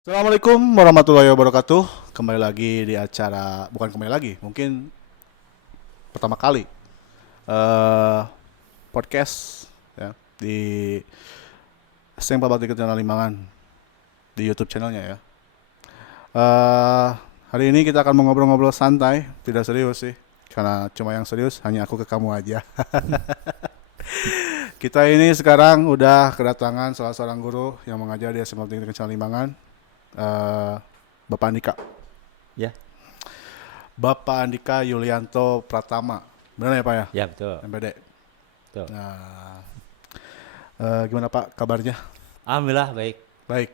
Assalamualaikum warahmatullahi wabarakatuh. Kembali lagi di acara, bukan kembali lagi, mungkin pertama kali podcast ya di Seng Babak Dikit Channel Limangan di YouTube channelnya ya. Hari ini kita akan ngobrol-ngobrol santai, tidak serius sih, karena cuma yang serius hanya aku ke kamu aja. Kita ini sekarang udah kedatangan salah seorang guru yang mengajar di SMA Tinggi Channel Limangan, Bapak Andika. Ya. Bapak Andika Yulianto Pratama. Benar ya Pak ya? Ya betul. MPD. Betul. Nah, gimana Pak kabarnya? Alhamdulillah baik. Baik.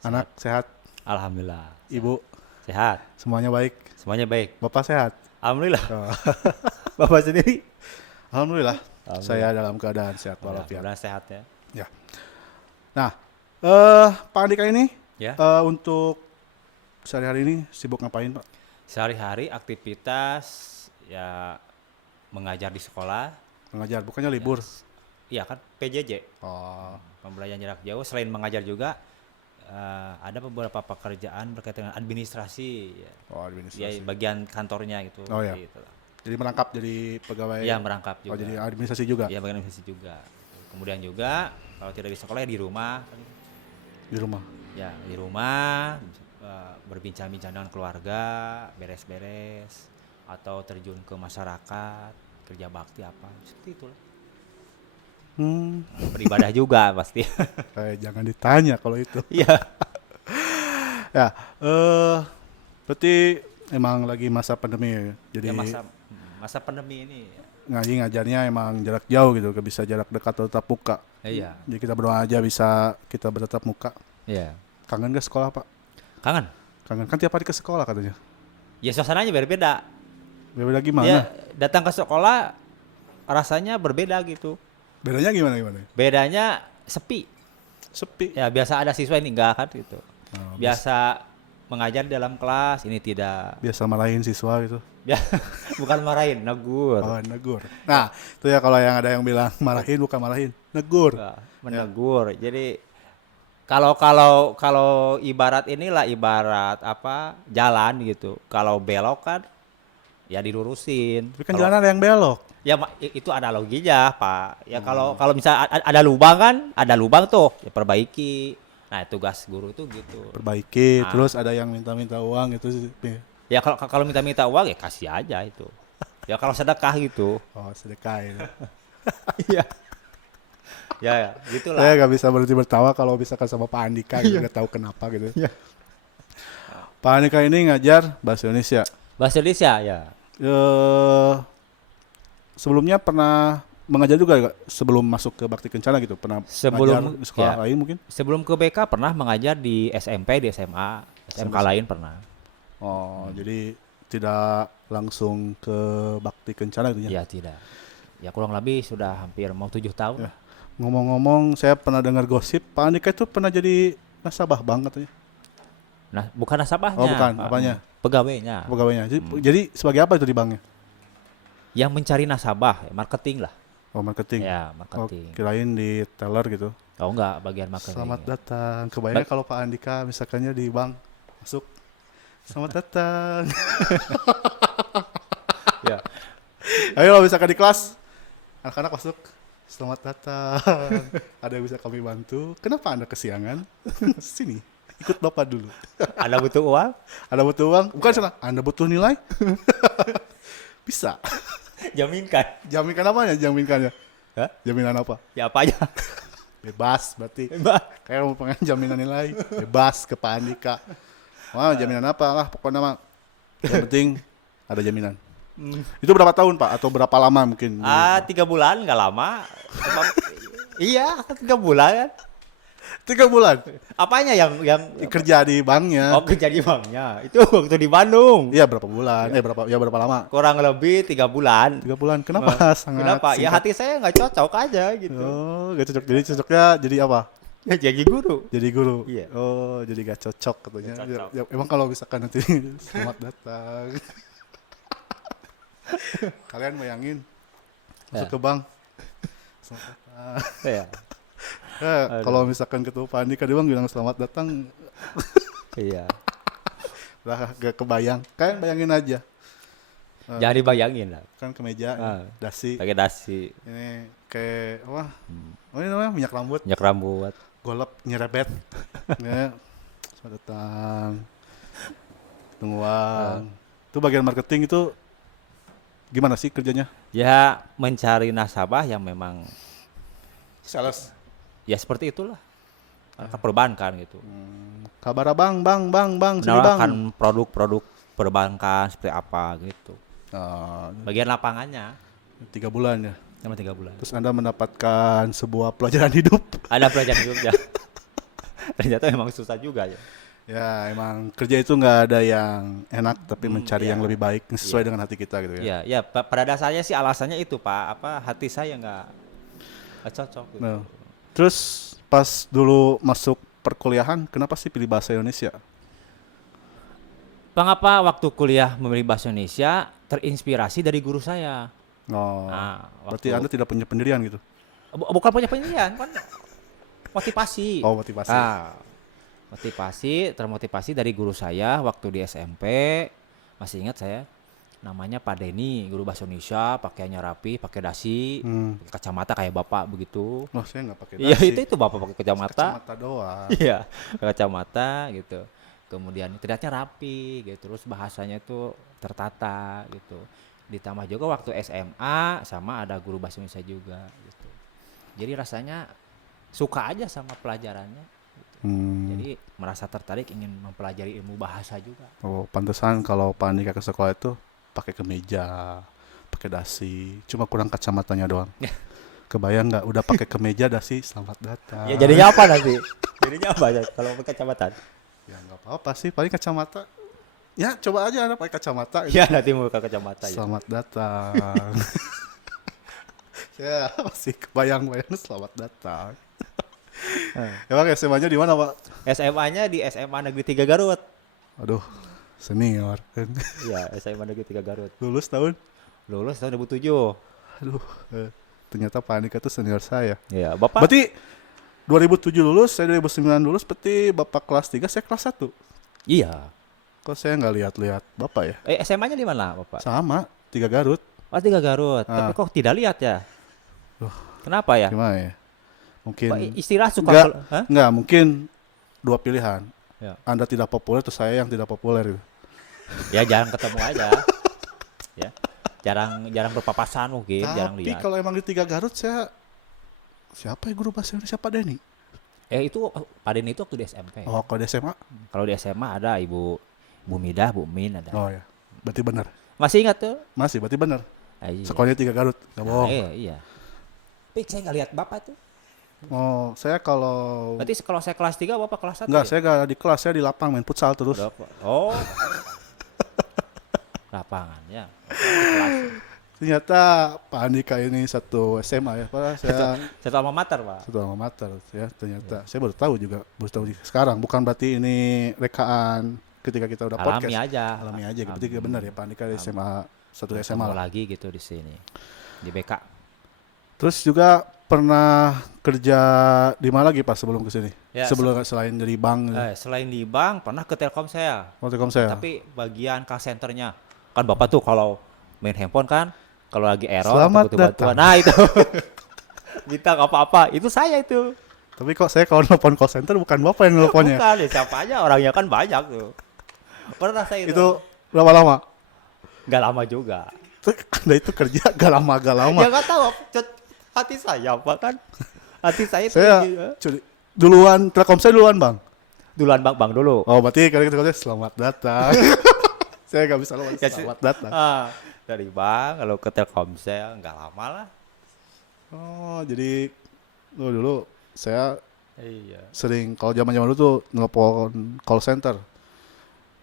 Anak sehat? Alhamdulillah. Ibu? Sehat. Semuanya baik? Semuanya baik. Bapak sehat? Alhamdulillah. Oh. Bapak sendiri? Alhamdulillah. Alhamdulillah. Saya dalam keadaan sehat walafiat. Alhamdulillah sehat ya. Ya. Nah, Pak Andika ini Ya. untuk sehari-hari ini sibuk ngapain Pak? Sehari-hari aktivitas ya mengajar di sekolah. Mengajar, bukannya libur? Iya kan PJJ. Oh, Pembelajaran jarak jauh. Selain mengajar juga ada beberapa pekerjaan berkaitan dengan administrasi. Ya. oh Ya administrasi. bagian kantornya gitu. Oh, ya. Gitu. Jadi merangkap jadi pegawai. Iya merangkap Oh, juga. jadi administrasi juga Iya bagian administrasi juga. Kemudian juga kalau tidak di sekolah ya di rumah. di rumah. Ya di rumah berbincang-bincang dengan keluarga, beres-beres atau terjun ke masyarakat, kerja bakti apa seperti itulah. Beribadah juga pasti. Jangan ditanya kalau itu. Iya. Ya, berarti emang lagi masa pandemi ya. Jadi Ya masa pandemi ini. ngajarnya emang jarak jauh gitu, gak bisa jarak dekat atau tatap muka. Iya. Jadi kita berdoa aja bisa kita bertatap muka. Iya. Kangen gak sekolah Pak? Kangen? Kangen, kan tiap hari ke sekolah katanya. Ya suasananya berbeda. Berbeda gimana? Ya datang ke sekolah rasanya berbeda gitu. Bedanya gimana? Bedanya sepi. Sepi. Ya biasa ada siswa ini enggak kan gitu. Oh, Biasa mengajar di dalam kelas ini tidak. biasa marahin siswa gitu. Ya, bukan marahin, negur. Oh, negur. Nah, itu ya kalau yang ada yang bilang marahin bukan marahin, negur. Nah, menegur. Jadi kalau ibarat inilah ibarat apa jalan gitu. Kalau belok kan ya dilurusin. Tapi kan jalan ada yang belok. Ya itu analoginya Pak. Ya kalau misalnya ada lubang kan, ada lubang tuh ya perbaiki. Nah tugas guru itu gitu. Perbaiki, Nah. terus ada yang minta-minta uang gitu sih. Ya kalau minta uang ya kasih aja itu. Ya kalau sedekah gitu. Oh, sedekah itu. Iya. Ya gitulah. Saya nggak bisa berhenti bertawa kalau misalkan sama Pak Andika gitu, nggak tahu kenapa gitu. Iya. Pak Andika ini ngajar bahasa Indonesia. Bahasa Indonesia ya. Sebelumnya pernah mengajar juga nggak sebelum masuk ke Bakti Kencana gitu? Pernah Sebelum- ngajar di sekolah ya. lain mungkin? Sebelum ke BK pernah mengajar di SMP, di SMA, SMK lain pernah. Oh, jadi tidak langsung ke Bakti Kencana gitu ya? Ya tidak. Ya kurang lebih sudah hampir mau 7 tahun. Ya. Ngomong-ngomong, saya pernah dengar gosip Pak Andika itu pernah jadi nasabah bank katanya. Nah, bukan nasabahnya. Oh, bukan, apanya? Pegawainya. Pegawainya. Jadi sebagai apa itu di banknya? Yang mencari nasabah, marketing lah. Oh, marketing. Ya, Oh, marketing. kirain di teller gitu. Oh enggak, bagian marketing. Selamat datang. Kebayang kalau Pak Andika misalkannya di bank masuk. Selamat datang. Ya. Ayo misalkan di kelas anak-anak masuk. Selamat datang. Ada yang bisa kami bantu? Kenapa Anda kesiangan? Sini. Ikut Bapak dulu. Ada butuh uang? Ada butuh uang? Bukan sana. Anda butuh nilai? Bisa. Jaminkan. Jaminkan apanya? Jaminkannya? Hah? Jaminan apa? Ya apa aja? Bebas berarti. Mbak. Kayak mau pengen jaminan nilai. Bebas ke Pak Andika. Wah, jaminan apa lah pokoknya mah. Yang penting ada jaminan. Itu berapa tahun Pak? Atau berapa lama mungkin? 3 bulan nggak lama. Iya, 3 bulan kan. 3 bulan? Apanya yang Kerja di banknya. oh kerja di banknya? Itu waktu di Bandung. Iya berapa bulan? Berapa lama? Kurang lebih 3 bulan. 3 bulan. Kenapa? Sangat Kenapa? Ya singkat. hati saya nggak cocok aja gitu. Oh, gak cocok. Jadi cocoknya jadi apa? Ya jadi guru. Jadi guru. Iya. Oh, jadi gak cocok katanya. Gak cocok. Ya, emang kalau misalkan nanti selamat datang. Kalian bayangin masuk ke bank. Ya. Kalau misalkan ketemu Pak Andika di bank bilang selamat datang, Iya. lah gak kebayang. Kan bayangin aja. Jangan dibayangin lah. Kan kemeja, dasi. Pakai dasi, Ini kayak wah, ini namanya minyak rambut, minyak rambut. golep nyerebet. Ya, selamat datang. Tungguan. Itu bagian marketing itu gimana sih kerjanya? Ya mencari nasabah yang memang Sales. ya seperti itulah. Perbankan gitu. Kabar bang, sini bang. Menawarkan produk-produk perbankan seperti apa gitu. Bagian lapangannya 3 bulan ya. selama 3 bulan. Terus Anda mendapatkan sebuah pelajaran hidup. Ada pelajaran hidupnya. Ternyata memang susah juga ya. Ya emang kerja itu nggak ada yang enak, tapi mencari iya. yang lebih baik sesuai dengan hati kita gitu ya. Iya, ya pada dasarnya sih alasannya itu Pak, hati saya nggak cocok gitu. Nah, terus pas dulu masuk perkuliahan, kenapa sih pilih bahasa Indonesia? Mengapa waktu kuliah memilih bahasa Indonesia terinspirasi dari guru saya. Oh, Nah, berarti Anda tidak punya pendirian gitu? bukan punya pendirian, kan motivasi. Oh, motivasi. Termotivasi dari guru saya waktu di SMP. Masih ingat saya, namanya Pak Denny, guru bahasa Indonesia, pakaiannya rapi, pakai dasi, pakai kacamata kayak bapak begitu. Oh, saya nggak pakai dasi. Iya, itu bapak pakai kacamata. Kacamata doang. Iya, kacamata gitu. Kemudian terlihatnya rapi gitu, terus bahasanya itu tertata gitu. Ditambah juga waktu SMA sama ada guru bahasa Indonesia juga gitu. Jadi rasanya suka aja sama pelajarannya gitu. Jadi merasa tertarik ingin mempelajari ilmu bahasa juga. Oh, pantesan kalau Pak Andika ke sekolah itu pakai kemeja, pakai dasi, cuma kurang kacamatanya doang. Kebayang nggak udah pakai kemeja dasi, selamat datang. Ya jadinya apa nanti? Jadinya apa ya kalau pakai kacamata? Ya nggak apa-apa sih, paling kacamata. Ya coba aja Anda pakai kacamata. Ya nanti mau pakai kacamata ya. Selamat datang. Ya masih kebayang-bayang selamat datang. Emang SMA-nya di mana Pak? SMA-nya di SMA Negeri 3 Garut. Aduh, senior. Iya, SMA Negeri 3 Garut. Lulus tahun? Lulus tahun 2007. Aduh, ternyata Pak Andika tuh senior saya. Iya, Bapak. Berarti 2007 lulus, saya 2009 lulus, berarti Bapak kelas 3, saya kelas 1. Iya. Kok saya nggak lihat-lihat Bapak ya? SMA-nya di mana, Bapak? Sama, 3 Garut. Oh, 3 Garut. Tapi kok tidak lihat ya? Kenapa ya? Gimana ya? Mungkin Pak, istilah suka enggak, mungkin 2 pilihan. Ya. Anda tidak populer atau saya yang tidak populer gitu. Ya jarang ketemu aja. Ya. Jarang berpapasan mungkin, jarang Tapi lihat. kalau emang di 3 Garut saya siapa ya guru bahasa Indonesia Pak Denny? Itu Pak Denny itu waktu di SMP. Oh, kalau di SMA? Kalau di SMA ada Ibu Midah, Bu Min ada. Oh ya, berarti benar. Masih ingat tuh? Masih, berarti benar. Iya. Sekolahnya 3 Garut, nggak bohong. Iya. Tapi saya nggak lihat Bapak tuh. Oh, saya kalau Berarti kalau saya kelas 3, Bapak kelas 1 enggak, ya? saya nggak di kelas, saya di lapang main futsal terus. Oh. Lapangannya. Kelas. Ternyata Pak Andika ini satu SMA ya, Pak. Saya Satu alma mater, Pak. satu alma mater ya, ternyata. Saya baru tahu sekarang. Bukan berarti ini rekaan ketika kita udah podcast. Alami aja. Berarti benar ya Pak Andika di SMA, satu SMA lah. Lagi gitu di sini. Di BK. Terus juga pernah kerja di mana lagi Pak sebelum ke sini? Ya, selain dari bank. Selain di bank pernah ke Telkomsel. Oh, Telkomsel. Tapi bagian call centernya. Kan Bapak tuh kalau main handphone kan kalau lagi error Selamat butuh bantuan. datang. Nah itu minta apa-apa itu saya itu. Tapi kok saya kalau nelfon call center bukan Bapak yang nelfonnya. Bukan ya, siapa aja orangnya kan banyak tuh. Pernah saya Itu berapa lama? Nggak lama juga. Anda itu kerja gak lama. Ya nggak tahu hati saya apa kan. Hati saya itu Saya duluan Telkomsel duluan Bang. duluan bang dulu. Oh berarti kali kita selamat datang. Saya nggak bisa lupa selamat datang. Dari bank kalau ke Telkomsel nggak lama lah. Oh jadi dulu saya Iya. sering kalau zaman dulu tuh nelpon call center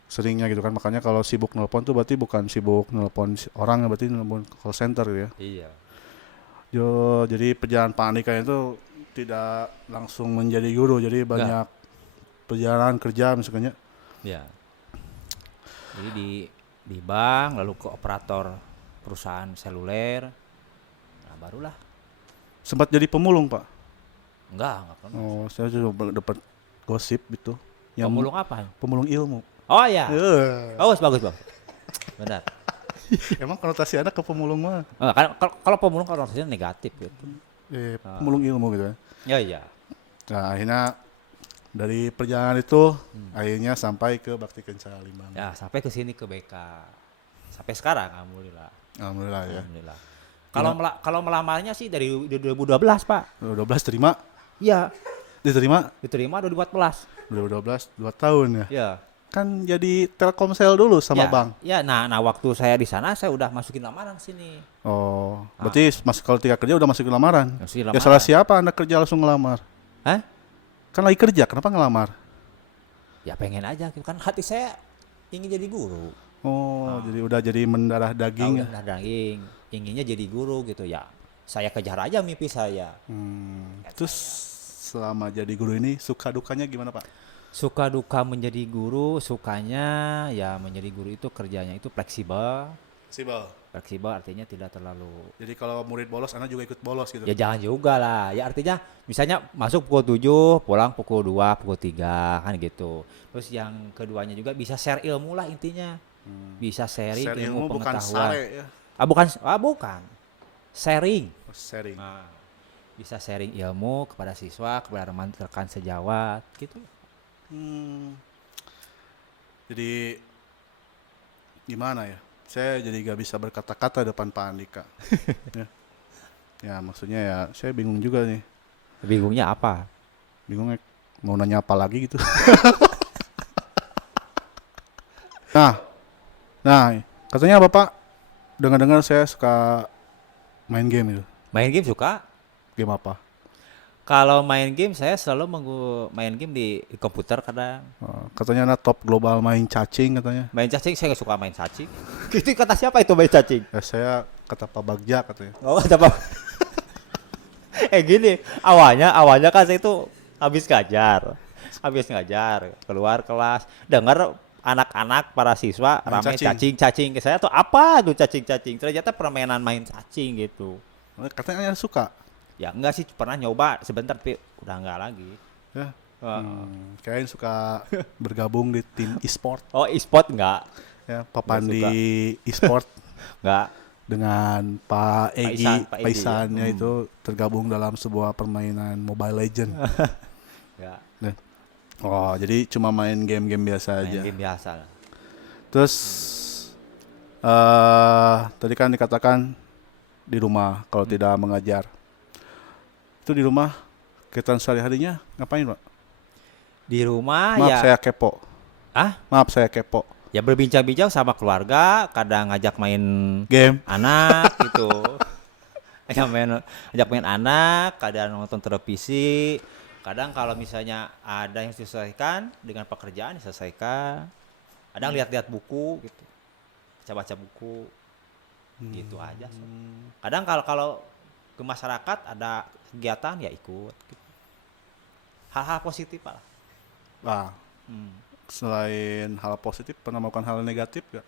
seringnya gitu kan, makanya kalau sibuk nelpon tuh berarti bukan sibuk nelpon orang, berarti nelpon call center gitu ya. Iya. Jadi perjalanan Pak Andika itu tidak langsung menjadi guru, jadi banyak perjalanan kerja misalnya. Ya. Jadi di bank lalu ke operator perusahaan seluler. Nah, barulah. Sempat jadi pemulung, Pak. Enggak pernah. Oh, saya juga dapat gosip gitu. Yang Pemulung apa? pemulung ilmu. Oh iya. Oh. Bagus. Benar. Emang konotasi anak ke pemulung mah? Kan kalau pemulung kan artinya negatif gitu. Pemulung ilmu gitu ya. Ya iya. Nah, akhirnya dari perjalanan itu akhirnya sampai ke Bakti Kencana Limbang. Ya, sampai ke sini ke BK. Sampai sekarang alhamdulillah. Alhamdulillah ya. Alhamdulillah. Kalau melamarnya sih dari 2012, Pak. 2012 terima, Iya, diterima diterima 2014. 2012 2 tahun ya. Iya. Kan jadi Telkomsel dulu sama Ya, Bang. Ya, nah waktu saya di sana saya udah masukin lamaran sini. Oh, berarti kalau tiga kerja udah masukin lamaran. Masukin Ya lamaran. salah siapa Anda kerja langsung ngelamar? Hah? Kan lagi kerja, kenapa ngelamar? Ya pengen aja gitu kan, hati saya ingin jadi guru. Oh, jadi udah jadi mendarah daging ya. Udah daging, inginnya jadi guru gitu ya. Saya kejar aja mimpi saya. Terus selama jadi guru ini suka dukanya gimana, Pak? Suka duka menjadi guru, sukanya ya menjadi guru itu kerjanya itu fleksibel. Sibel. Fleksibel artinya tidak terlalu, Jadi kalau murid bolos, Anda juga ikut bolos gitu. ya jangan juga lah. Ya artinya misalnya masuk pukul 7, pulang pukul 2, pukul 3 kan gitu. Terus yang keduanya juga bisa share ilmu lah intinya. Bisa sharing Share ilmu ilmu bukan pengetahuan. sare ya. Bukan. Sharing. Sharing. Nah, bisa sharing ilmu kepada siswa, kepada rekan sejawat gitu. Jadi gimana ya? Saya jadi gak bisa berkata-kata depan Pak Andika. Ya, maksudnya ya saya bingung juga nih. Bingungnya apa? Bingungnya mau nanya apa lagi gitu. Nah, katanya Bapak dengar-dengar saya suka main game itu. Main game suka? Game apa? Kalau main game saya selalu main game di komputer kadang. Katanya Anda top global main cacing katanya. Main cacing saya nggak suka main cacing. Itu kata siapa itu main cacing? Ya, saya kata Pak Bagja katanya. Oh, kata apa? Gini, awalnya kan saya itu habis ngajar, keluar kelas, dengar anak-anak para siswa Main ramai cacing. cacing. Saya tuh apa tuh cacing? Ternyata permainan main cacing gitu. Katanya Anda suka. Ya enggak sih, pernah nyoba sebentar tapi udah enggak lagi. Ya. Kayaknya suka bergabung di tim e-sport. Oh, e-sport enggak? Ya, Papan Nggak di suka. e-sport Enggak. dengan Pak Egi, Pak Egi, Paisannya itu tergabung dalam sebuah permainan Mobile Legend. Enggak. Nah, oh, jadi cuma main game-game biasa Main aja. game biasa lah. Terus tadi kan dikatakan di rumah kalau tidak mengajar. Itu di rumah kegiatan sehari-harinya ngapain, Pak? Di rumah Maaf ya saya kepo. Maaf saya kepo. ya berbincang-bincang sama keluarga, kadang ngajak main Game. anak gitu. Ajak main anak, kadang nonton televisi. Kadang kalau misalnya ada yang diselesaikan dengan pekerjaan diselesaikan. Kadang lihat-lihat buku gitu. Baca-baca buku. Gitu aja sih. Kadang kalau ke masyarakat ada kegiatan ya ikut gitu. Hal-hal positif lah. Nah, selain hal positif pernah melakukan hal negatif gak?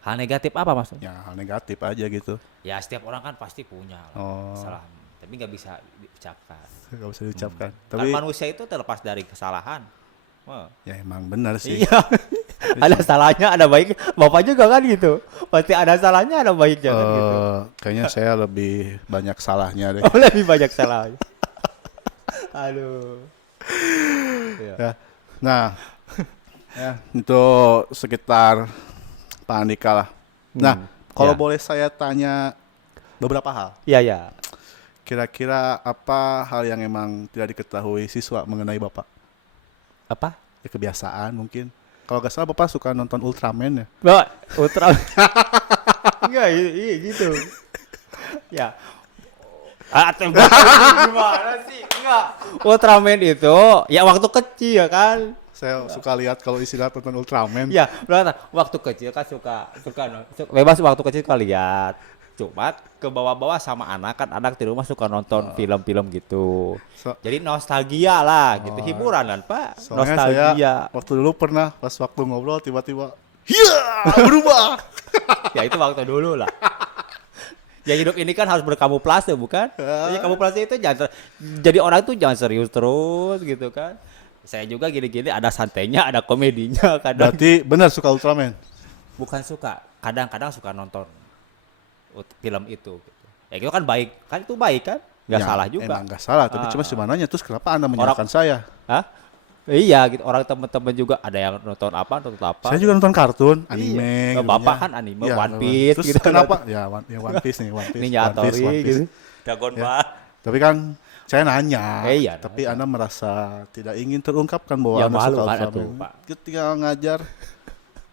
Hal negatif apa maksudnya? Ya, hal negatif aja gitu. Ya setiap orang kan pasti punya lah kesalahan, tapi nggak bisa diucapkan. Gak usah diucapkan. Kan Tapi manusia itu terlepas dari kesalahan. ya emang benar sih. Iya. Ada salahnya, ada baik. Bapak juga kan gitu. Pasti ada salahnya, ada baiknya kan gitu. Kayaknya saya lebih banyak salahnya deh. Oh, lebih banyak salahnya. Aduh. Ya. Nah, ya itu sekitar Pak Andika lah. Nah, kalau ya. boleh saya tanya beberapa hal. Iya. Kira-kira apa hal yang emang tidak diketahui siswa mengenai Bapak? Apa? Ya, kebiasaan mungkin. Kalau nggak salah Bapak suka nonton Ultraman ya? Bapak, Ultra. Enggak, iya gitu. Ya. Gimana sih? Enggak. Ultraman itu ya waktu kecil ya kan. Saya suka lihat kalau istilah nonton Ultraman. Ya, berarti waktu kecil kan suka bebas waktu kecil kan lihat. Cuma ke bawah-bawah sama anak kan, anak di rumah suka nonton film-film gitu. Jadi nostalgia lah gitu, hiburan kan Pak. Soalnya Nostalgia. saya waktu dulu pernah pas waktu ngobrol tiba-tiba berubah. Ya itu waktu dulu lah. Ya hidup ini kan harus berkamuflase bukan? Jadi kamuflase itu jadi orang itu jangan serius terus gitu kan. Saya juga gini-gini ada santainya, ada komedinya kadang. Berarti benar suka Ultraman. Bukan suka, kadang-kadang suka nonton film itu gitu. Ya itu kan baik, kan itu baik kan? Nggak Ya, salah juga. Emang nggak salah, tapi cuma cuma nanya terus kenapa Anda menyalahkan saya? Hah? Iya gitu, orang teman-teman juga ada yang nonton apa. Saya juga nonton kartun, Iya. anime. Oh, Bapak kan anime, Ya, One Piece terus gitu. kenapa? Ya, One Piece nih, One Piece. Ninja One Piece, Tori One Piece. gitu. Dragon Ya. Ball. Tapi kan saya nanya, Iya, tapi Anda merasa tidak ingin terungkapkan bahwa Ya, Anda malu suka kan Ultraman. atuh, Pak. Ketika ngajar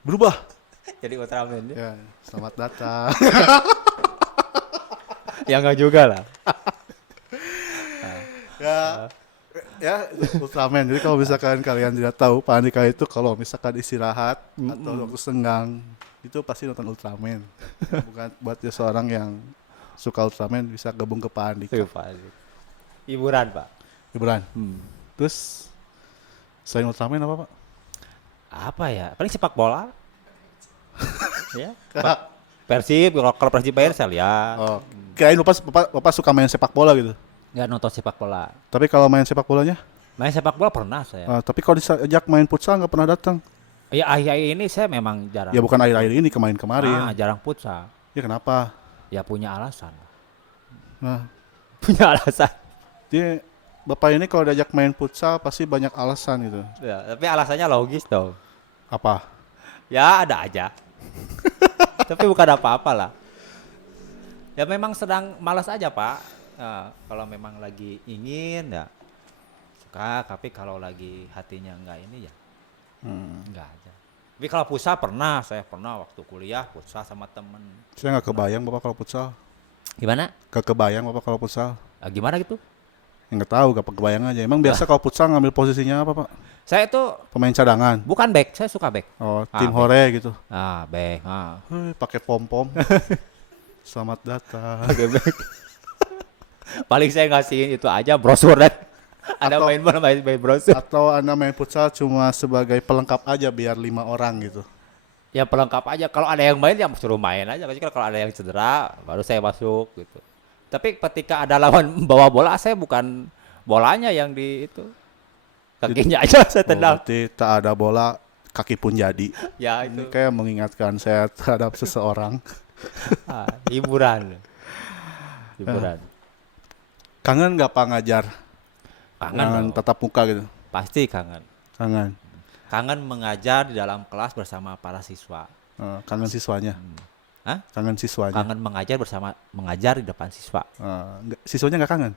berubah. Jadi Ultraman ya. Ya, selamat datang. Ya enggak juga lah. ya, Ultraman. Jadi kalau misalkan kalian tidak tahu, Pak Andika itu kalau misalkan istirahat atau waktu senggang itu pasti nonton Ultraman. Bukan buat seorang yang suka Ultraman bisa gabung ke Pak Andika. Itu Pak. Hiburan Pak. Hiburan. Terus selain Ultraman apa, Pak? Apa ya? Paling sepak bola. Ya. Persib, kalau Persib bayar saya lihat. Oh, kirain bapak suka main sepak bola gitu. Nggak nonton sepak bola. Tapi kalau main sepak bolanya, Main sepak bola pernah saya. tapi kalau diajak main futsal nggak pernah datang. Ya akhir-akhir ini saya memang jarang. Ya bukan akhir-akhir ini, kemarin-kemarin. Jarang futsal. Ya kenapa? Ya punya alasan. Nah, Punya alasan. dia bapak ini kalau diajak main futsal pasti banyak alasan gitu. Ya, tapi alasannya logis dong. Apa? Ya ada aja. Tapi bukan apa-apa lah. Ya memang sedang malas aja Pak. Nah, kalau memang lagi ingin ya suka, tapi kalau lagi hatinya enggak ini ya enggak aja. Tapi kalau futsal saya pernah waktu kuliah futsal sama temen. Saya nggak kebayang bapak kalau futsal. Gimana? Gak kebayang bapak kalau futsal. Gimana gitu? Nggak tahu, gak kebayang aja. Emang biasa kalau futsal ngambil posisinya apa, Pak? Saya itu Pemain cadangan. bukan back, saya suka back. Oh, tim back. hore gitu. Back. Pakai pom-pom. Selamat datang. Pakai back. Paling saya ngasihin itu aja brosur dan ada Atau- main brosur. Atau Anda main futsal cuma sebagai pelengkap aja biar 5 orang gitu. Ya pelengkap aja. Kalau ada yang main ya suruh main aja. Kecuali kalau ada yang cedera baru saya masuk gitu. Tapi ketika ada lawan bawa bola saya bukan bolanya yang di itu. Kakinya aja saya tendang. Berarti tak ada bola, kaki pun jadi. Ya Ini itu kayak mengingatkan saya terhadap seseorang. hiburan. Hiburan. Kangen nggak Pak ngajar? Kangen dong. tatap muka gitu. Pasti kangen. Kangen. Kangen mengajar di dalam kelas bersama para siswa. Kangen siswanya. Hah? Kangen siswanya. Kangen mengajar di depan siswa. Siswanya nggak kangen?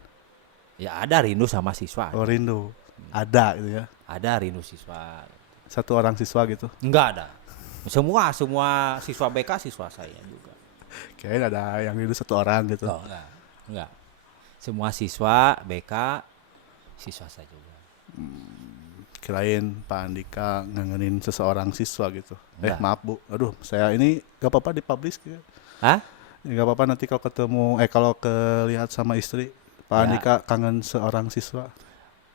Ya ada rindu sama siswa. Oh, rindu. Ada gitu ya. Ada rindu siswa. Satu orang siswa gitu. Enggak ada. Semua siswa BK siswa saya juga. Kayaknya ada yang rindu satu orang gitu. Oh, enggak. Semua siswa BK siswa saya juga. Kirain Pak Andika ngangenin seseorang siswa gitu. Enggak. Maaf Bu. Aduh, saya ini gak apa-apa dipublish gitu. Hah? Gak apa-apa nanti kalau ketemu, kalau kelihat sama istri, Pak Ya. Andika kangen seorang siswa.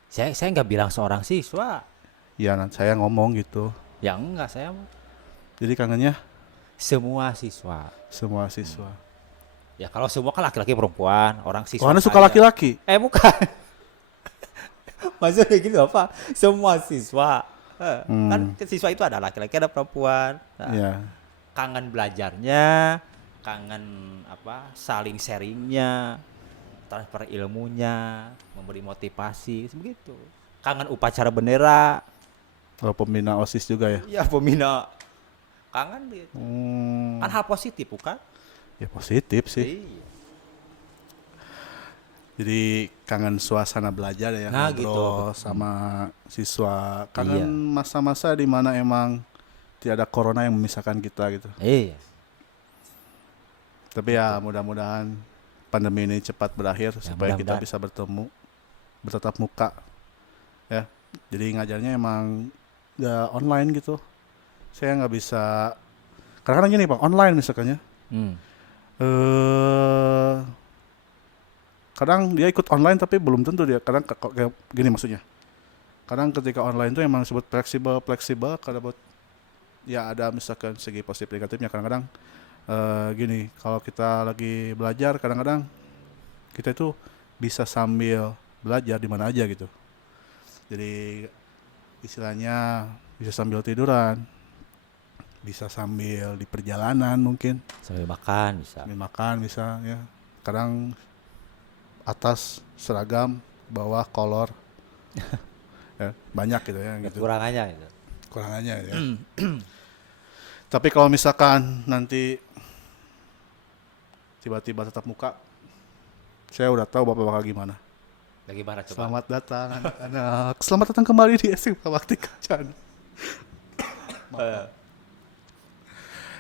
Saya enggak bilang seorang siswa. Ya, saya ngomong gitu. Ya enggak, saya Jadi kangennya semua siswa. semua siswa. Ya kalau semua kan laki-laki perempuan, orang siswa. Oh, Anda suka saya. laki-laki? Bukan. Maksudnya gitu apa? Semua siswa. Kan siswa itu ada laki-laki ada perempuan. Nah, Iya. kangen belajarnya, kangen saling sharingnya, transfer ilmunya, memberi motivasi, begitu. Kangen upacara bendera, Oh, pembina OSIS juga ya? ya pembina, kangen gitu. Hmm, Kan hal positif bukan? ya positif sih. Iya. Jadi kangen suasana belajar ya, Nah, ngobrol gitu. sama siswa. Kangen Iya. masa-masa di mana emang tidak ada corona yang memisahkan kita gitu. Iya. Tapi ya mudah-mudahan pandemi ini cepat berakhir supaya kita mudah-mudahan. bisa bertemu, bertatap muka. Ya, jadi ngajarnya emang nggak online gitu. Saya nggak bisa. Kadang-kadang gini Pak, online misalkannya. Kadang dia ikut online tapi belum tentu dia. Kadang kayak gini maksudnya. Kadang ketika online tuh emang disebut fleksibel. Kadang buat ya ada misalkan segi positif negatifnya. Kadang-kadang Gini, kalau kita lagi belajar kadang-kadang kita itu bisa sambil belajar di mana aja gitu. Jadi istilahnya bisa sambil tiduran, bisa sambil di perjalanan mungkin, Sambil makan bisa. sambil makan bisa ya. Kadang atas seragam, bawah kolor, ya, banyak gitu ya gitu. Kekurangannya gitu. Kurangannya ya. Tapi kalau misalkan nanti tiba-tiba tatap muka, saya udah tahu Bapak bakal gimana. Bagaimana coba? Selamat datang anak-anak. Selamat datang kembali di SMK Bakti Kacan.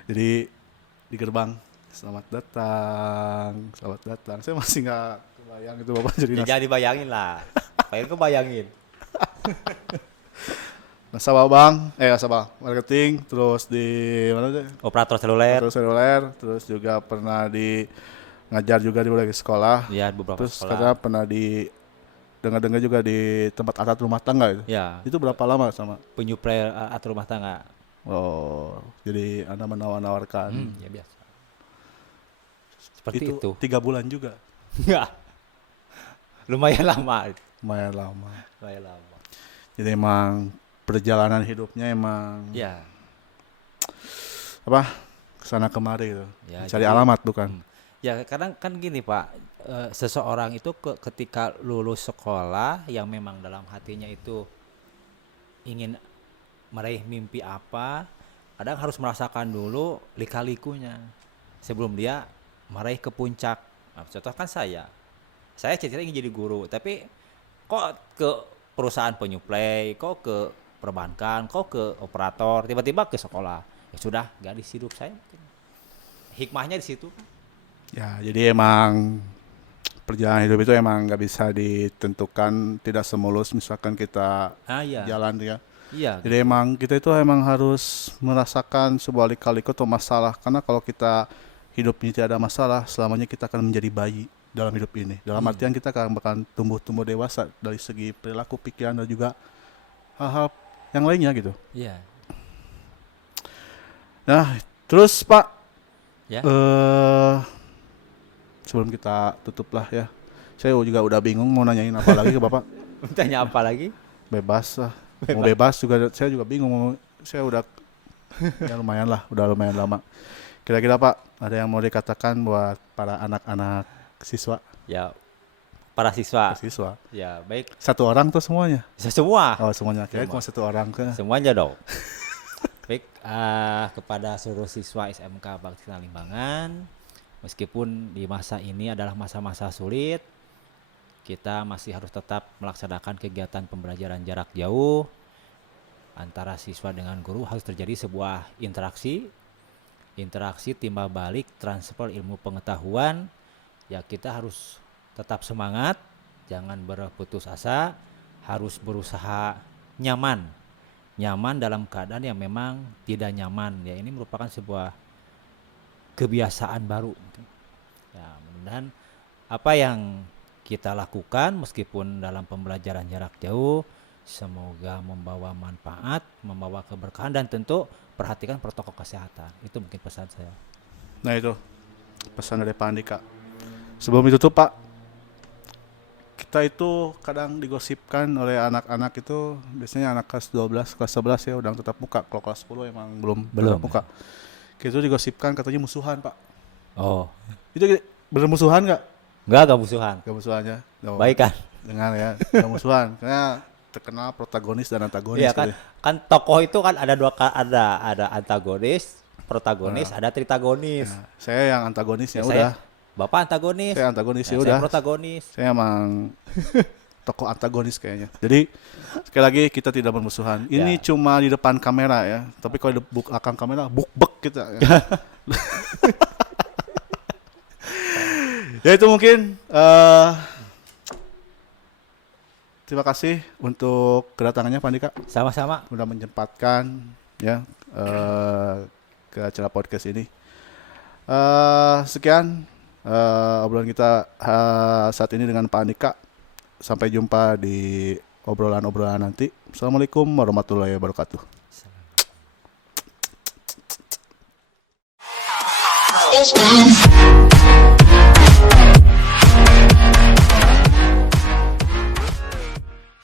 Jadi di gerbang, selamat datang, selamat datang. Saya masih nggak kebayang itu Bapak jadi Ya, jangan dibayangin lah. Pengen kebayangin. nasabah bank, nasabah marketing, terus di mana tuh? Operator seluler. Terus seluler, terus juga pernah di ngajar juga di berbagai sekolah. Ya, beberapa Terus sekolah. katanya pernah di dengar-dengar juga di tempat atap rumah tangga itu. Ya, Itu berapa lama sama? penyuplai atur rumah tangga. Oh, jadi Anda menawar-nawarkan. Ya biasa. Seperti itu. 3 bulan juga. Enggak. Lumayan lama. Lumayan lama. Lumayan lama. Jadi emang perjalanan hidupnya emang Ya. apa? Kesana kemari gitu. Ya, Cari jadi- alamat bukan? Ya kadang kan gini Pak, seseorang itu ketika lulus sekolah yang memang dalam hatinya itu ingin meraih mimpi apa, kadang harus merasakan dulu lika-likunya sebelum dia meraih ke puncak. Nah, contoh kan saya cita-cita ingin jadi guru, tapi kok ke perusahaan penyuplai, kok ke perbankan, kok ke operator, tiba-tiba ke sekolah. Ya sudah, garis hidup saya. Hikmahnya di situ. Ya, jadi emang perjalanan hidup itu emang nggak bisa ditentukan, tidak semulus misalkan kita Iya. jalan ya. Iya. Jadi emang kita itu emang harus merasakan sebuah lika-liku atau masalah, karena kalau kita hidup ini tidak ada masalah, selamanya kita akan menjadi bayi dalam hidup ini. Dalam artian kita akan bakal tumbuh dewasa dari segi perilaku, pikiran dan juga hal-hal yang lainnya gitu. Iya. Nah, terus Pak, Ya. sebelum kita tutup lah ya, saya juga udah bingung mau nanyain apa lagi ke Bapak. Tanya apa lagi? Bebas lah, mau bebas juga, saya juga bingung. Saya udah ya lumayan lah, udah lumayan lama. Kira-kira Pak, ada yang mau dikatakan buat para anak-anak siswa? Ya, para siswa. Siswa. Ya, baik. Satu orang tuh semuanya? Semua. Oh semuanya, kira Semua. cuma satu orang ke. Semuanya dong. Baik, kepada seluruh siswa SMK Bakti Limbangan, meskipun di masa ini adalah masa-masa sulit, kita masih harus tetap melaksanakan kegiatan pembelajaran jarak jauh antara siswa dengan guru. Harus terjadi sebuah interaksi timbal balik, transfer ilmu pengetahuan. Ya, kita harus tetap semangat, jangan berputus asa, harus berusaha nyaman dalam keadaan yang memang tidak nyaman. Ya, ini merupakan sebuah kebiasaan baru. Ya, mudah-mudahan apa yang kita lakukan meskipun dalam pembelajaran jarak jauh semoga membawa manfaat, membawa keberkahan, dan tentu perhatikan protokol kesehatan. Itu mungkin pesan saya. Nah itu pesan dari Pak Andika. Sebelum ditutup Pak, kita itu kadang digosipkan oleh anak-anak itu, biasanya anak kelas 12, kelas 11 ya udah tetap muka. Kalau kelas 10 emang belum tetap muka. Kita itu digosipkan katanya musuhan Pak. Oh, Itu bener musuhan nggak? enggak musuhan. Gak musuhannya. Baik kan? Dengar ya, gak musuhan. Karena terkenal protagonis dan antagonis. Iya kan? gitu. Kan tokoh itu kan ada ada antagonis, protagonis, ada tritagonis. Nah, saya yang antagonisnya Ya, udah. Bapak antagonis. Saya antagonis ya Saya udah. protagonis. Saya emang tokoh antagonis kayaknya. Jadi sekali lagi kita tidak bermusuhan. Ini cuma di depan kamera ya. Tapi kalau di belakang kamera buk-bek kita. Ya. Ya itu mungkin. Terima kasih untuk kedatangannya Pak Andika. Sama-sama. Udah menyempatkan ya ke acara podcast ini. Sekian obrolan kita saat ini dengan Pak Andika. Sampai jumpa di obrolan-obrolan nanti. Assalamualaikum warahmatullahi wabarakatuh. Podcast.